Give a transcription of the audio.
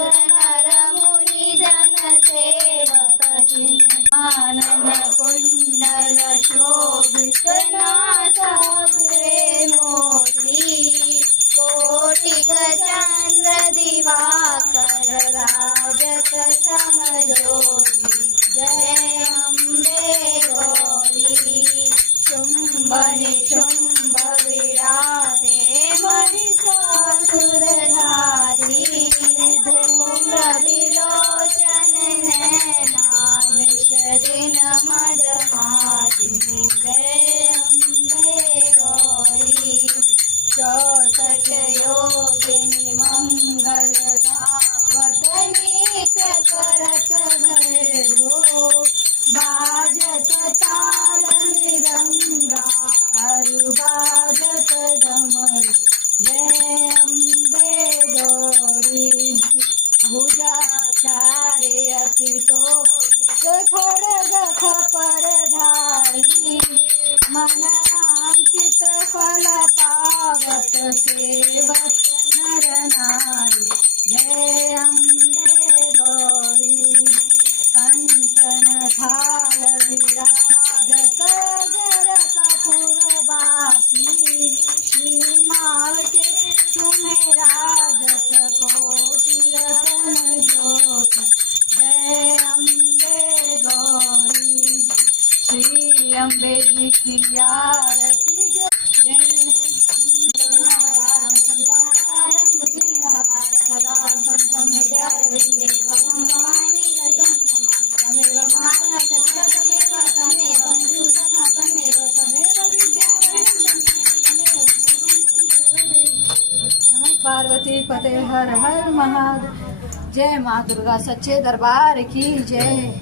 नर मुनि जन सेवक आनंद कुंडल शोभित नासा रे मोती कोटिक चंद्र दिवाकर राजत समज्योति जय अम्बे गौरी शुंभ निशुंभ विराजे महिषासुरधारी धूम्र विलोचन नैनानिशदिन मदमाति जय अम्बे गौरी चौसठ योगिनी मंगल गावत करत भैरो बाजत ताल मृदंगा अरु बाजत डमरू जय अम्बे गौरी भुजाचार्य अति खड़ग खपरधारी मनवांछित फल पावत सेवत नर नारी जय अम्बे गौरी कंचन थाल विराजत गर कपूर बासी श्रीमावते तुम्हें राजत कोटि रतन ज्योति जय अम्बे गौरी श्री अम्बे जी की आरती जय पार्वती पते हर हर महादेव जय माँ दुर्गा सच्चे दरबार की जय।